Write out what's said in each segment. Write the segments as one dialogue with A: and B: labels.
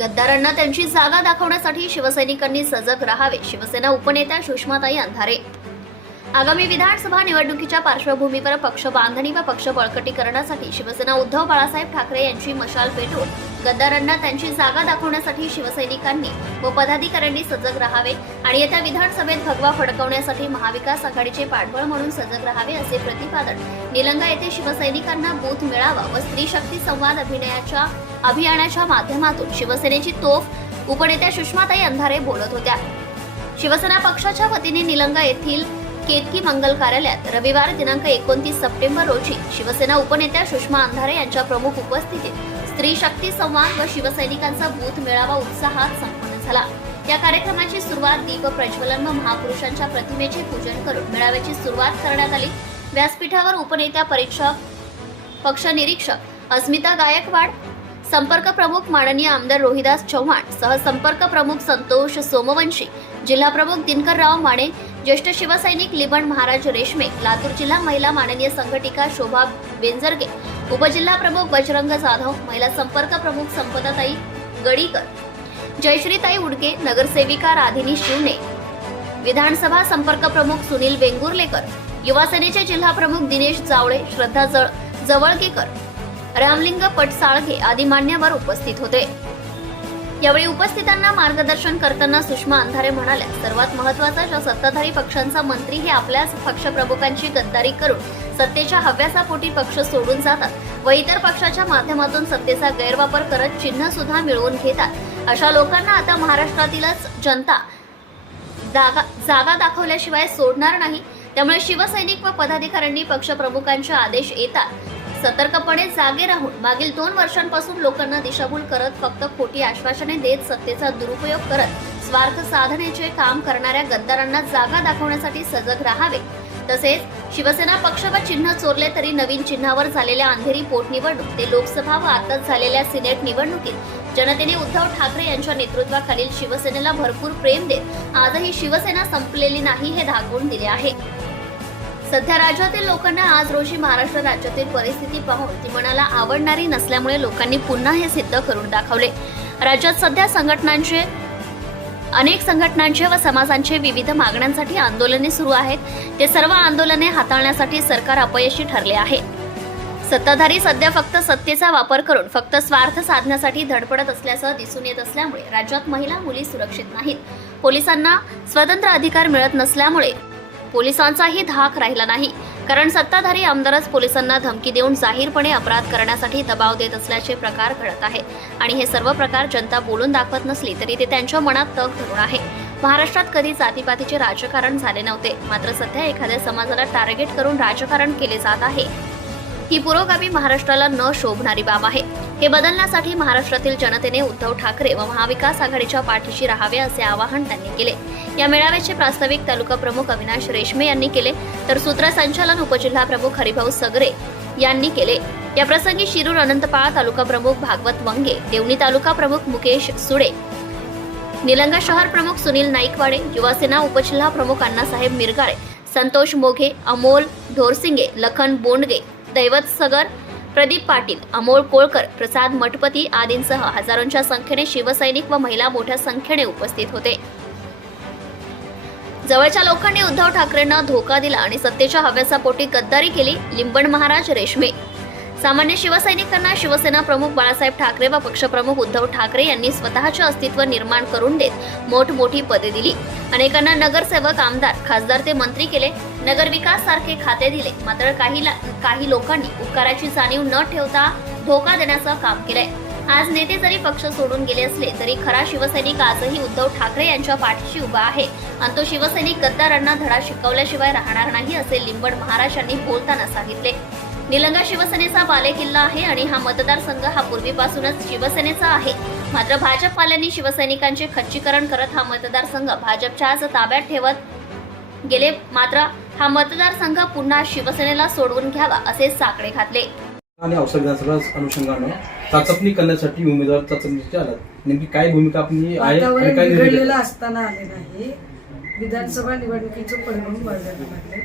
A: गद्दारांना त्यांची जागा दाखवण्यासाठी शिवसैनिकांनी सजग राहावे. शिवसेना उपनेत्या सुषमाताई अंधारे. आगामी विधानसभा निवडणुकीच्या पार्श्वभूमीवर पक्ष बांधणी व पक्ष बळकटीकरणासाठी शिवसेना उद्धव बाळासाहेब ठाकरे यांची मशाल पेटवून गद्दारांना त्यांची जागा दाखवण्यासाठी शिवसैनिकांनी व पदाधिकाऱ्यांनी सजग राहावे आणि येत्या विधानसभेत भगवा फडकवण्यासाठी महाविकास आघाडीचे पाठबळ म्हणून सजग राहावे असे प्रतिपादन निलंगा येथे शिवसैनिकांना बूथ मिळावा व स्त्री शक्ती संवाद अभिनयाच्या अभियानाच्या माध्यमातून शिवसेनेची तोफ उपनेत्या सुषमाताई अंधारे बोलत होत्या. शिवसेना पक्षाच्या वतीने निलंगा येथील केतकी मंगल कार्यालयात रविवार दिनांक एकोणतीस सप्टेंबर रोजी शिवसेना उपनेत्या सुषमा अंधारे यांच्या प्रमुख उपस्थितीत स्त्री शक्ती संवाद व शिवसैनिकांचा बूथ मेळावा उत्साहात संपन्न झाला. या कार्यक्रमाची सुरुवात दीप प्रज्वलन व महापुरुषांच्या प्रतिमेचे पूजन करून मेळाव्याची सुरुवात करण्यात आली. व्यासपीठावर उपनेत्या परीक्षक पक्ष निरीक्षक अस्मिता गायकवाड संपर्क प्रमुख माननीय आमदार रोहिदास चव्हाण सहसंपर्क प्रमुख संतोष सोमवंशी जिल्हा प्रमुख दिनकरराव माने ज्येष्ठ शिवसैनिक लिबण महाराज रेशमे लातूर जिल्हा महिला माननीय संघटिका शोभा बेंजरगे उपजिल्हा प्रमुख बजरंग जाधव महिला संपर्क प्रमुख संपदाताई गडीकर जयश्रीताई उडके नगरसेविका राधिनी शिवणे विधानसभा संपर्क प्रमुख सुनील वेंगुर्लेकर युवा सेनेचे जिल्हा प्रमुख दिनेश जावळे श्रद्धा जळ जवळगेकर रामलिंग पटसाळगे आदी मान्यवर उपस्थित होते. यावेळी उपस्थितांना मार्गदर्शन करताना सुषमा अंधारे म्हणाल्या सर्वात महत्त्वाचा ज्या सत्ताधारी पक्षांचा मंत्री हे आपल्याच पक्षप्रमुखांची गद्दारी करून सत्तेच्या हव्यासापोटी पक्ष सोडून जातात व इतर पक्षाच्या माध्यमातून सत्तेचा गैरवापर करत चिन्ह सुद्धा मिळवून घेतात. अशा लोकांना आता महाराष्ट्रातीलच जनता जागा जागा दाखवल्याशिवाय सोडणार नाही. त्यामुळे शिवसैनिक व पदाधिकाऱ्यांनी पक्षप्रमुखांचे आदेश येतात. सतर्कपणे जागे राहून मागील दोन वर्षांपासून लोकांना दिशाभूल करत फक्त खोटी आश्वासने देत सत्तेचा दुरुपयोग करत स्वार्थ साधनेचे काम करणाऱ्या गद्दारांना जागा दाखवण्यासाठी सजग राहावे. तसेच शिवसेना पक्ष व चिन्ह चोरले तरी नवीन चिन्हावर झालेल्या अंधेरी पोटनिवडणूक ते लोकसभा व आताच झालेल्या सिनेट निवडणुकीत जनतेने उद्धव ठाकरे यांच्या नेतृत्वाखालील शिवसेनेला भरपूर प्रेम देत आजही शिवसेना संपलेली नाही हे दाखवून दिले आहे. सध्या राज्यातील लोकांना आज रोजी महाराष्ट्र राज्यातील परिस्थिती पाहून ती मनाला आवडणारी नसल्यामुळे लोकांनी पुन्हा हे सिद्ध करून दाखवले. राज्यात सध्या संघटनांचे अनेक संघटनांचे व समाजांचे विविध मागण्यांसाठी आंदोलने सुरू आहेत. ते सर्व आंदोलने हाताळण्यासाठी सरकार अपयशी ठरले आहे. सत्ताधारी सध्या फक्त सत्तेचा वापर करून फक्त स्वार्थ साधण्यासाठी धडपडत असल्याचं दिसून येत असल्यामुळे राज्यात महिला मुली सुरक्षित नाहीत. पोलिसांना स्वतंत्र अधिकार मिळत नसल्यामुळे पोलिसांचाही धाक राहिला नाही. कारण सत्ताधारी आमदारच पोलिसांना धमकी देऊन जाहीरपणे अपराध करण्यासाठी दबाव देत असल्याचे प्रकार घडत आहे. आणि हे सर्व प्रकार जनता बोलून दाखवत नसली तरी ते त्यांच्या मनात तग धरून आहे. महाराष्ट्रात कधी जातीपातीचे राजकारण झाले नव्हते. मात्र सध्या एखाद्या समाजाला टार्गेट करून राजकारण केले जात आहे. ही पुरोगामी महाराष्ट्राला न शोभणारी बाब आहे. हे बदलण्यासाठी महाराष्ट्रातील जनतेने उद्धव ठाकरे व महाविकास आघाडीच्या पाठीशी राहावे असे आवाहन त्यांनी केले. या मेळाव्याचे प्रास्ताविक तालुका प्रमुख अविनाश रेशमे यांनी केले तर सूत्रसंचालन उपजिल्हा प्रमुख हरिभाऊ सगरे यांनी केले. या प्रसंगी शिरूर अनंतपाळ तालुका प्रमुख भागवत वंगे देवणी तालुका प्रमुख मुकेश सुडे निलंगा शहर प्रमुख सुनील नाईकवाडे युवासेना उपजिल्हा प्रमुख अण्णासाहेब मिरगाळे संतोष मोघे अमोल ढोरसिंगे लखन बोंडगे दैवत सगर प्रदीप पाटील अमोल कोळकर प्रसाद मठपती आदींसह हजारोंच्या संख्येने शिवसैनिक व महिला मोठ्या संख्येने उपस्थित होते. जवळच्या लोकांनी उद्धव ठाकरेंना धोका दिला आणि सत्तेच्या हव्यासापोटी गद्दारी केली लिंबण महाराज रेशमे. सामान्य शिवसैनिकांना शिवसेना प्रमुख बाळासाहेब ठाकरे व पक्षप्रमुख उद्धव ठाकरे यांनी स्वतःचे अस्तित्व निर्माण करून देत मोठमोठी पदे दिली. अनेकांना नगरसेवक आमदार खासदार ते मंत्री केले. नगरविकास सारखे खाते दिले. मात्र काही काही लोकांनी उपकाराची जाणीव न ठेवता धोका देण्याचं काम केलंय. आज नेते जरी पक्ष सोडून गेले असले तरी खरा शिवसैनिक आजही उद्धव ठाकरे यांच्या पाठीशी उभा आहे. आणि तो शिवसैनिक गद्दारांना धडा शिकवल्याशिवाय राहणार नाही असे लिंबड महाराज यांनी बोलताना सांगितले. निलंगा शिवसेनेचा बालेकिल्ला आहे आणि हा मतदारसंघ हा पूर्वीपासूनच शिवसेनेचा आहे. मात्र भाजपवाल्यांनी शिवसैनिकांचे खच्चीकरण करत हा मतदारसंघ भाजपच्याच ताब्यात ठेवत गेले. मात्र हा मतदारसंघ पुन्हा शिवसेनेला सोडवून घ्यावा असे साकडे घातले.
B: आणि औषध विधानसभा अनुषंगानं चाचपणी करण्यासाठी उमेदवार चाचपणीचे आलात. नेमकी काय भूमिका आपली आहे आणि
C: वातावरण
B: काय निर्णय
C: बिघडलेलं
B: घेतला?
C: असताना आले नाही. विधानसभा निवडणुकीचं परिणाम लागले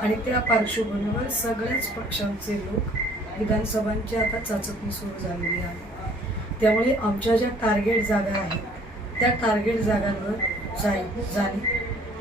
C: आणि त्या पार्श्वभूमीवर सगळ्याच पक्षांचे लोक विधानसभांची आता चाचपणी सुरू झालेली आहे. त्यामुळे आमच्या ज्या टार्गेट जागा आहेत त्या टार्गेट जागांवर जाई जाणे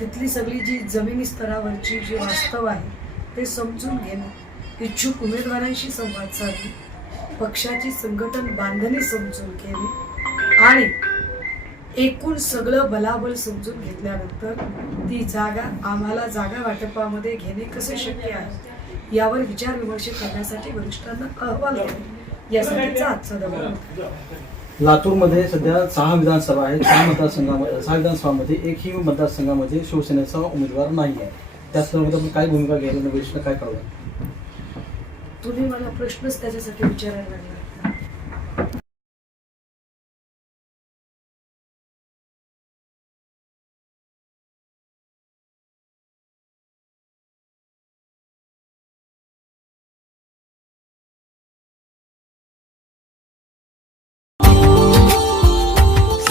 C: तिथली सगळी जी जमिनी स्तरावरची जी वास्तव आहे ते समजून घेणं इच्छुक उमेदवारांशी संवाद साधणे पक्षाची संघटन बांधणी समजून घेणे आणि एकूण सगळं बलाबल समजून घेतल्यानंतर ती जागा आम्हाला जागा वाटपामध्ये घेणे कसे शक्य आहे यावर विचार विमर्श करण्यासाठी वरिष्ठांना अहवाल देणे यासाठीचा आजचा दबाव होता.
B: लातूरमध्ये सध्या सहा विधानसभा आहेत. सहा मतदारसंघामध्ये सहा विधानसभामध्ये एकही मतदारसंघामध्ये शिवसेनेचा उमेदवार नाही आहे. त्या संदर्भात आपण काय भूमिका घ्यायला वरिष्ठ काय कळवलं?
C: तुम्ही मला प्रश्नच त्याच्यासाठी विचारायला लागला.